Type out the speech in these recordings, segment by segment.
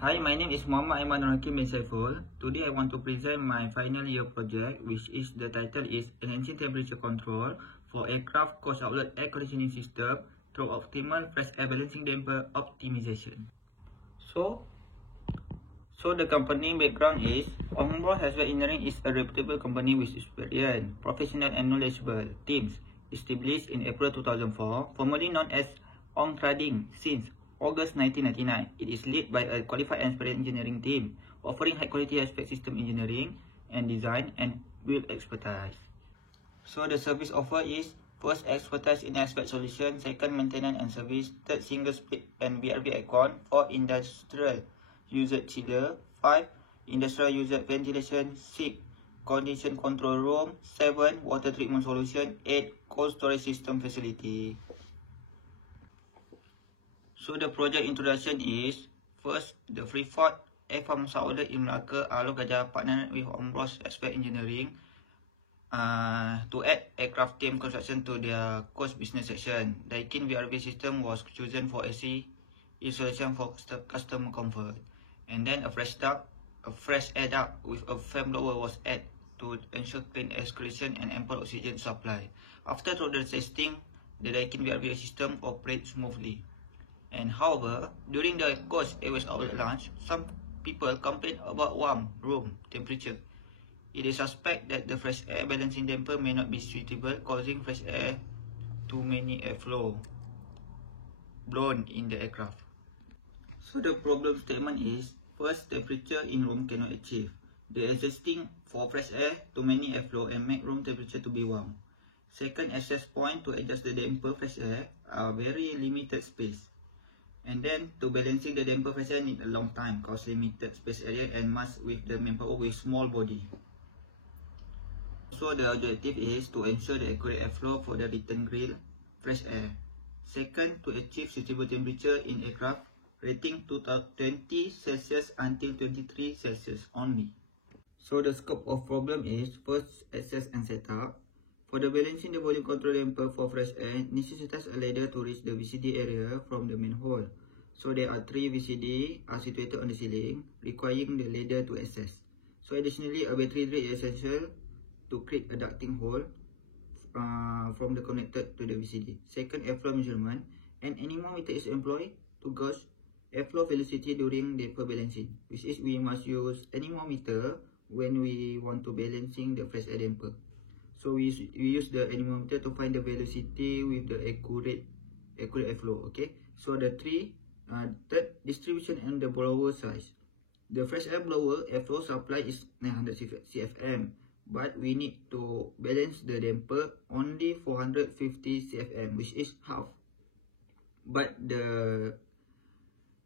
Hi, my name is Muhammad Aiman Hakim bin Saiful. Today I want to present my final year project, which is the title is Enhancing Temperature Control for Aircraft Coast Outlet Air Conditioning System through Optimal Fresh Air Balancing Damper Optimization. So the company background is Ombros Hazard Engineering is a reputable company with experienced, professional and knowledgeable teams established in April 2004, formerly known as Ong Trading since August 1999. It is led by a qualified and experienced engineering team, offering high-quality aspect system engineering and design and build expertise. So the service offer is first, expertise in aspect solution, second, maintenance and service, third, single split and BRB aircon, four, industrial user chiller, 5, industrial user ventilation, 6, condition control room, 7, water treatment solution, 8, cold storage system facility. So the project introduction is first, the Freeport Air Farm Outlet in Melaka, Alor Gajah partnered with Ombros Aspect Engineering to add aircraft team construction to their coast business section. Daikin VRV system was chosen for AC installation for customer comfort. And then a fresh air duct with a fan blower was added to ensure clean air circulation and ample oxygen supply. After thorough testing, the Daikin VRV system operates smoothly. And however, during the coast airways outlet launch, some people complained about warm room temperature. It is suspected that the fresh air balancing damper may not be suitable, causing fresh air too many airflow blown in the aircraft. So the problem statement is, first, temperature in room cannot achieve. The adjusting for fresh air too many airflow and make room temperature to be warm. Second, access point to adjust the damper fresh air are very limited space. And then to balancing the damper fresh air need a long time, cause limited space area and must with the manpower with small body. So the objective is to ensure the accurate airflow for the return grill fresh air. Second, to achieve suitable temperature in aircraft rating 20 Celsius until 23 Celsius only. So the scope of problem is first, access and setup. For the balancing the volume control damper for fresh air, necessitates a ladder to reach the VCD area from the manhole. So there are 3 VCD are situated on the ceiling, requiring the ladder to access. So additionally, a battery drill is essential to create a ducting hole from the connected to the VCD. Second, airflow measurement. An anemometer is employed to gauge airflow velocity during damper balancing, which is we must use anemometer when we want to balancing the fresh air damper. So we use the anemometer to find the velocity with the accurate airflow. Okay. So the third, distribution and the blower size. The fresh air blower airflow supply is 900 CFM, but we need to balance the damper only 450 CFM, which is half. But the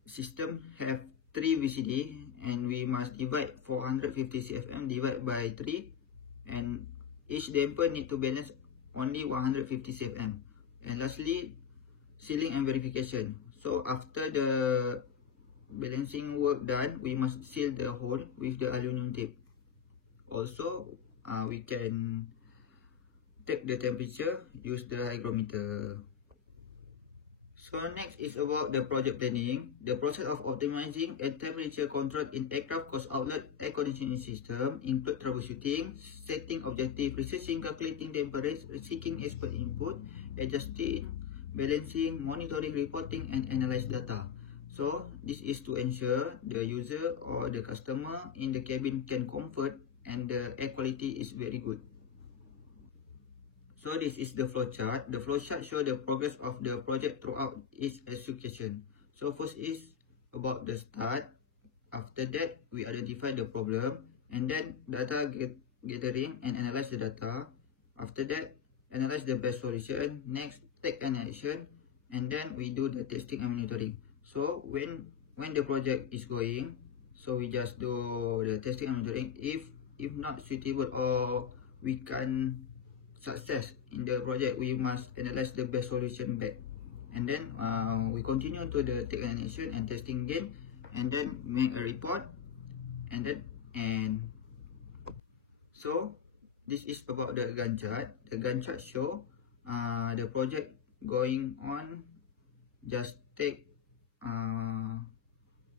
system have 3 VCD and we must divide 450 CFM divide by 3, and each damper need to balance only 150 CFM. And lastly, sealing and verification. So after the balancing work done, we must seal the hole with the aluminum tape. Also, we can take the temperature, use the hygrometer. So next is about the project planning. The process of optimizing air temperature control in aircraft coast outlet air conditioning system include troubleshooting, setting objective, researching, calculating damper rates, seeking expert input, adjusting, balancing, monitoring, reporting and analyze data. So this is to ensure the user or the customer in the cabin can comfort and the air quality is very good. So this is the flow chart. The flow chart shows the progress of the project throughout its execution. So first is about the start. After that, we identify the problem and then data gathering and analyze the data. After that, analyze the best solution. Next, take an action, and then we do the testing and monitoring. So when the project is going, so we just do the testing and monitoring. If not suitable or we can success in the project, we must analyze the best solution back, and then we continue to the take an action and testing again, and then make a report, and so this is about the Gantt chart. The Gantt chart show the project going on. Just take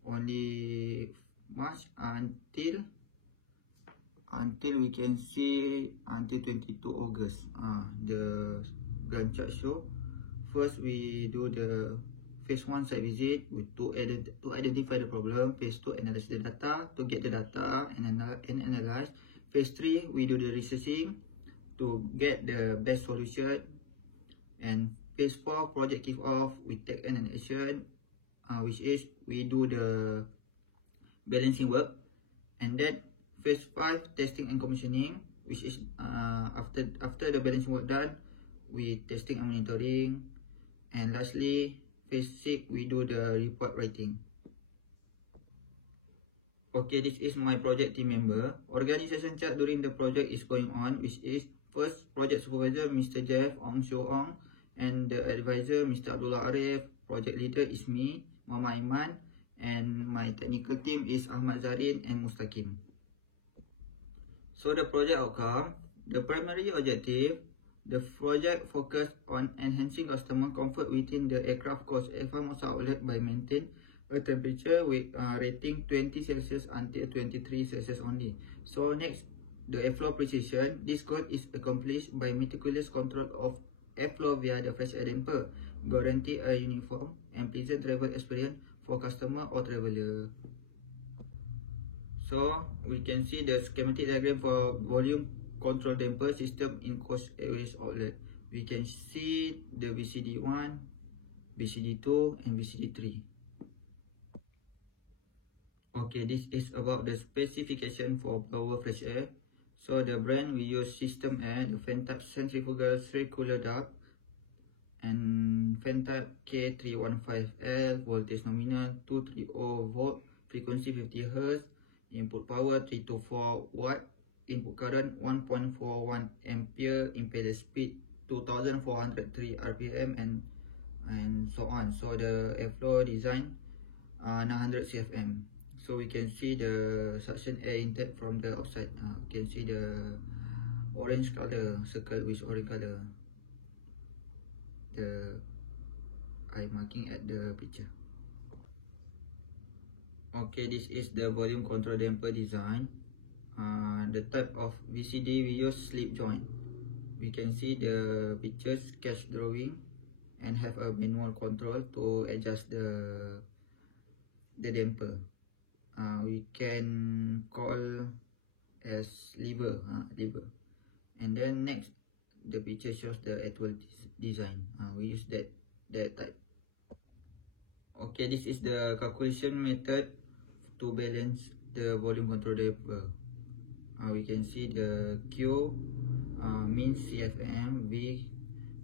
only March until we can see until 22 August. The Gantt chart show. First we do the phase 1 site visit to identify the problem. Phase 2 analyze the data to get the data and analyze. Phase 3 we do the researching to get the best solution. And phase 4 project kick off, we take an action, which is we do the balancing work. And then phase 5 testing and commissioning, which is after the balancing work done, we testing and monitoring. And lastly, phase 6 we do the report writing. Okay, this is my project team member. Organization chart during the project is going on, which is first project supervisor Mr. Jeff Ong Seo Ong, and the advisor Mr. Abdullah Arif. Project leader is me, Mama Iman, and my technical team is Ahmad Zarin and Mustaqim. So the project outcome, the primary objective, the project focused on enhancing customer comfort within the aircraft coach FMOSA outlet by maintaining a temperature with rating 20 Celsius until 23 Celsius only. So next, the airflow precision. This code is accomplished by meticulous control of airflow via the fresh air damper, guarantee a uniform and pleasant travel experience for customer or traveler. So we can see the schematic diagram for volume control damper system in coach airways outlet. We can see the VCD1, VCD2 and VCD3. Okay, this is about the specification for blower fresh air. So the brand we use System Air, the fan type centrifugal circular duct, and fan type K315L, voltage nominal 230 volt, frequency 50 Hz, input power 324 watt, input current 1.41 ampere, impeller speed 2403 rpm, and so on. So the airflow design 900 CFM. So we can see the suction air intake from the outside. You can see the orange color, circle with orange color. I'm marking at the picture. Okay, this is the volume control damper design. The type of VCD we use slip joint. We can see the pictures, sketch drawing, and have a manual control to adjust the damper. We can call as lever, and then next the picture shows the actual design. We use that type. Okay, this is the calculation method to balance the volume control damper. We can see the Q means CFM, V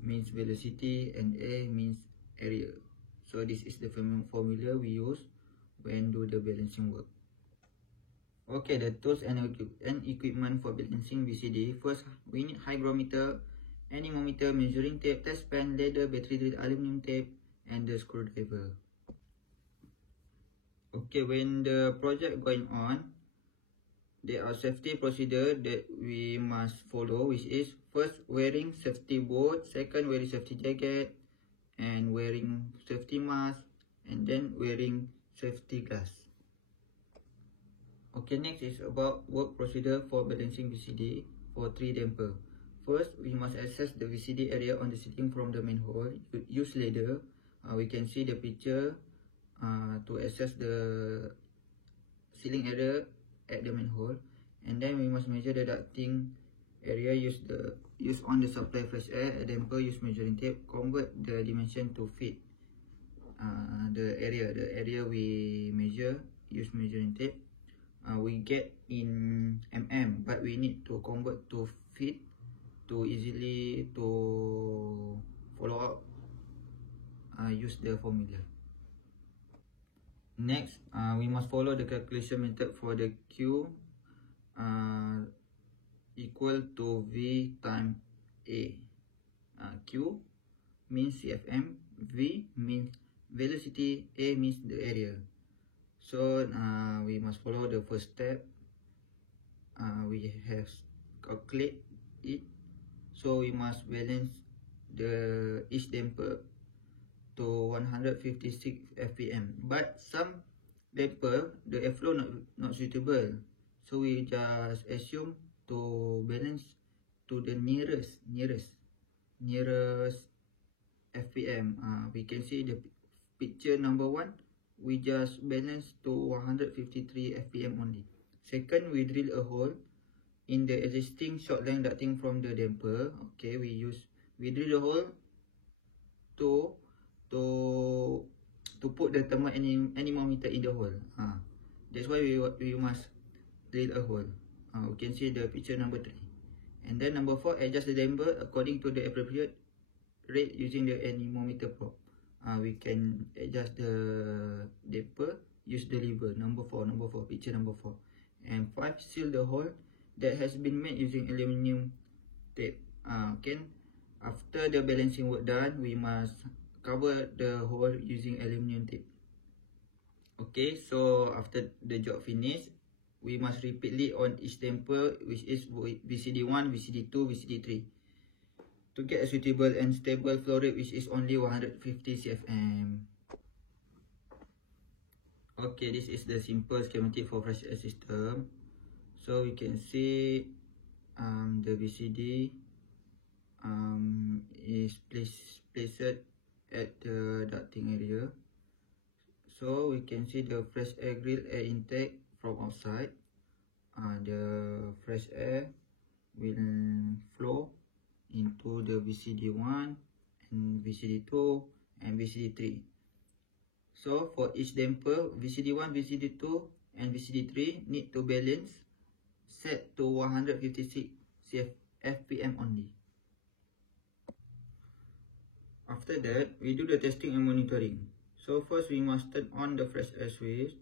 means velocity, and A means area. So this is the formula we use when do the balancing work. Okay, the tools and equipment for balancing VCD. First, we need hygrometer, anemometer, measuring tape, test pen, ladder, battery drill, aluminum tape, and the screwdriver. Okay, when the project going on, there are safety procedure that we must follow, which is first wearing safety boot, second wearing safety jacket, and wearing safety mask, and then wearing safety glass. Okay, next is about work procedure for balancing VCD for 3 damper. First, we must assess the VCD area on the seating from the manhole. Use ladder. We can see the picture to assess the ceiling area at the manhole, and then we must measure the ducting area. Use on the supply fresh air. A damper, use measuring tape. Convert the dimension to feet. The area we measure, use measuring tape. We get in mm, but we need to convert to feet to easily to follow up. Use the formula. Next, we must follow the calculation method for the Q equal to V times A. Q means CFM, V means velocity, A means the area. So we must follow the first step. We have calculate it. So we must balance the each damper to 156 fpm. But some damper, the airflow not suitable. So we just assume to balance to the nearest FPM. We can see the picture number 1. We just balance to 153 FPM only. Second, we drill a hole in the existing short line ducting from the damper. Okay, we drill a hole to put the thermal anemometer in the hole. That's why we must drill a hole. We can see the picture number 3. And then number 4, adjust the damper according to the appropriate rate using the anemometer probe. We can adjust the damper, use the lever. Number 4, picture number 4. And 5, seal the hole that has been made using aluminium tape. Okay. After the balancing work done, we must cover the hole using aluminium tape. Okay, so after the job finished, we must repeatedly on each damper, which is VCD1, VCD2, VCD3, to get a suitable and stable flow rate, which is only 150 CFM. Okay, this is the simple schematic for fresh air system. So we can see the VCD is placed at the ducting area. So we can see the fresh air grill air intake from outside. The fresh air will flow into the VCD1 and VCD2 and VCD3. So for each damper, VCD1, VCD2 and VCD3 need to balance set to 156 FPM only. After that, we do the testing and monitoring. So first we must turn on the fresh air switch,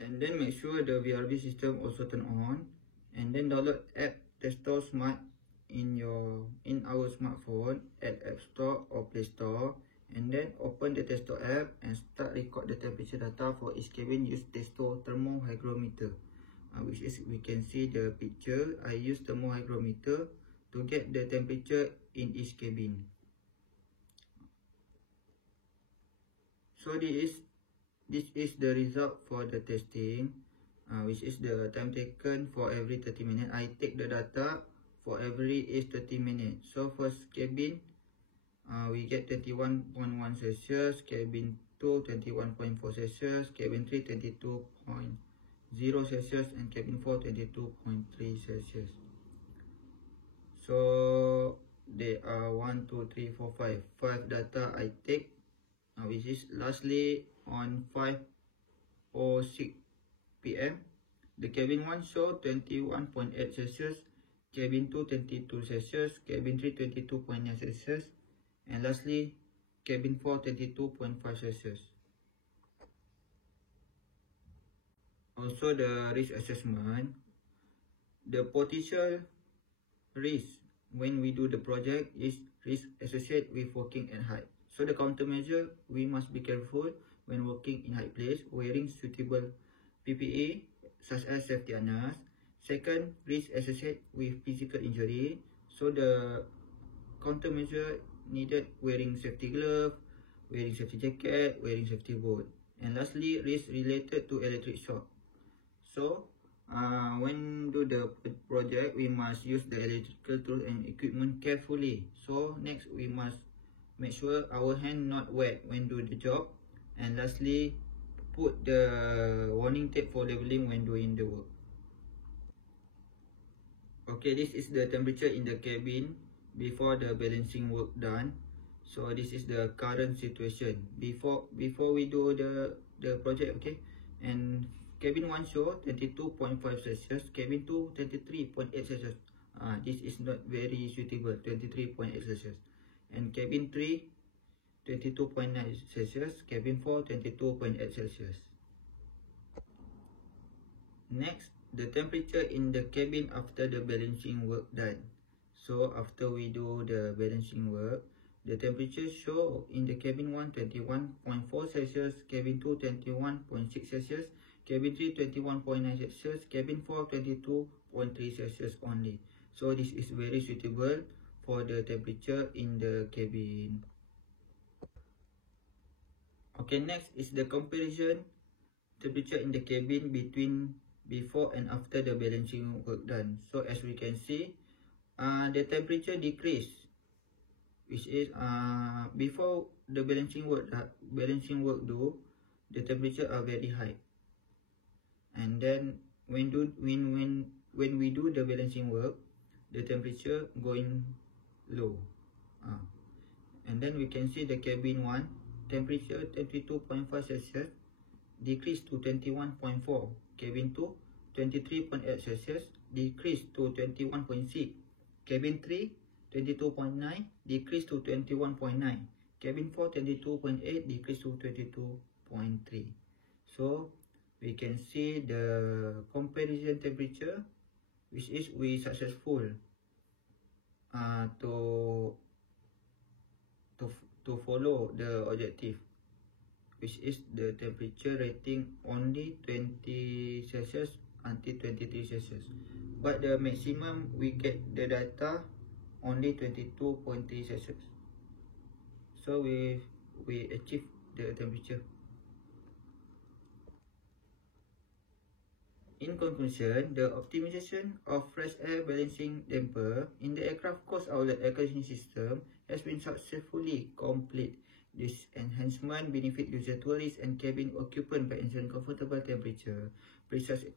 and then make sure the VRV system also turn on, and then download app Testo Smart in our smartphone at App Store or Play Store, and then open the Testo app and start record the temperature data for each cabin. Use Testo thermohygrometer, which is we can see the picture. I use thermohygrometer to get the temperature in each cabin. So this is the result for the testing, which is the time taken for every 30 minutes. I take the data for every 30 minutes. So first cabin, we get 31.1 Celsius, cabin 2 21.4 Celsius, cabin 3 22.0 Celsius, and cabin 4 22.3 Celsius. So there are 1, 2, 3, 4, 5 data I take, which is lastly on 5:06 PM. The cabin 1 show 21.8 Celsius, cabin 2 22 Celsius, cabin 3 22.9 Celsius, and lastly cabin 4 22.5 Celsius. Also the risk assessment, the potential risk when we do the project is risk associated with working at height. So the countermeasure, we must be careful when working in high place, wearing suitable PPE such as safety harness. Second, risk associated with physical injury. So the countermeasure needed wearing safety glove, wearing safety jacket, wearing safety boot. And lastly, risk related to electric shock. So when do the project, we must use the electrical tool and equipment carefully. So next, we must make sure our hand not wet when do the job, and lastly put the warning tape for leveling when doing the work. Okay, this is the temperature in the cabin before the balancing work done. So this is the current situation before we do the project. Okay, and cabin 1 show 22.5 Celsius, cabin 2 23.8 Celsius. This is not very suitable, 23.8 Celsius. And cabin 3 22.9 Celsius, cabin 4 22.8 Celsius. Next, the temperature in the cabin after the balancing work done. So after we do the balancing work, the temperature show in the cabin 1 21.4 Celsius, cabin 2 21.6 Celsius, cabin 3 21.9 Celsius, cabin 4 22.3 Celsius only. So this is very suitable for the temperature in the cabin. Okay, next is the comparison temperature in the cabin before and after the balancing work done. So as we can see, the temperature decrease, which is before the balancing work do, the temperature are very high, and then when we do the balancing work, the temperature going low. And then we can see the cabin 1 temperature 22.5 Celsius decreased to 21.4, cabin 2 23.8 Celsius decreased to 21.6, cabin 3 22.9 decreased to 21.9, cabin 4 22.8 decreased to 22.3. So we can see the comparison temperature, which is we successful to follow the objective, which is the temperature rating only 20 Celsius until 23 Celsius, but the maximum we get the data only 22.3 Celsius. So we achieve the temperature. In conclusion, the optimization of fresh air balancing damper in the aircraft coast outlet air conditioning system has been successfully complete. This enhancement benefit user, tourists and cabin occupant by ensuring comfortable temperature. Precise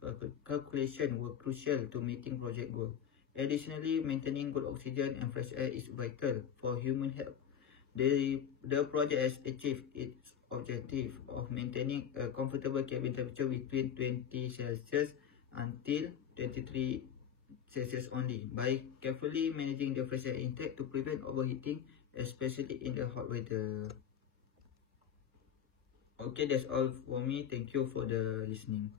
calculation were crucial to meeting project goal. Additionally, maintaining good oxygen and fresh air is vital for human health. The project has achieved its objective of maintaining a comfortable cabin temperature between 20 Celsius until 23 Celsius only by carefully managing the fresh air intake to prevent overheating, especially in the hot weather. Okay, that's all for me. Thank you for the listening.